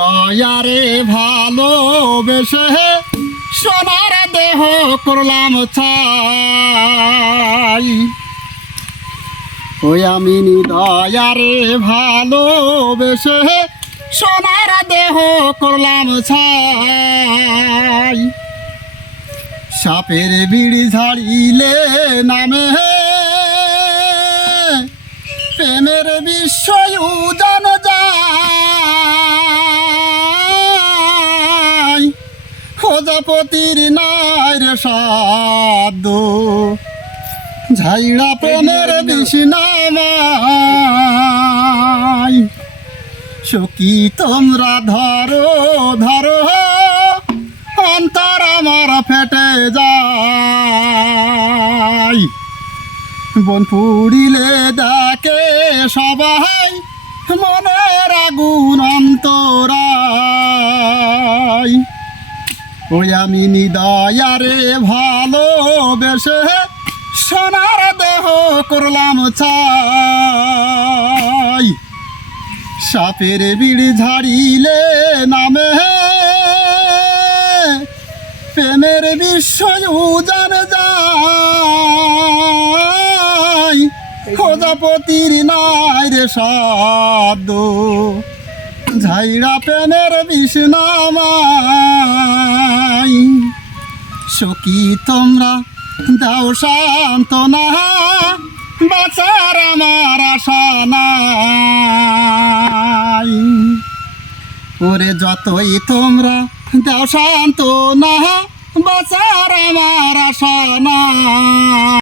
দয়ারে ভালোবেসে সোনার দেহ করলাম ছাই। ওই আমি দয়ারে ভালোবেসে সোনার দেহ করলাম ছাই। সাপের বিড়ি ঝাড়িলে নামে প্রেমের বিস্ময় উজান যায়। প্রজাপতির নাই রে সাধ্য ঝাইড়া প্রেমের বিষ নামায়। সখী তোমরা ধরো ধরো অন্তর আমার ফেটে যায়। বন পুড়িলে ডাকে সবাই মনের আগুন অন্তরায়। ওই আমি দয়ারে ভালোবেসে সোনার দেহ করলাম ছাই। সাপের বিড়ি ঝাড়িলে নামে প্রেমের বিস্ময় উজান যায়। প্রজাপতির নাই রে সাধ্য ঝাইড়া প্রেমের বিষ নামায়। সখী তোমরা দাও সান্ত্বনা বাঁচার আমার আশা নাই। ওরে যতই তোমরা দাও সান্ত্বনা বাঁচার আমার আশা নাই।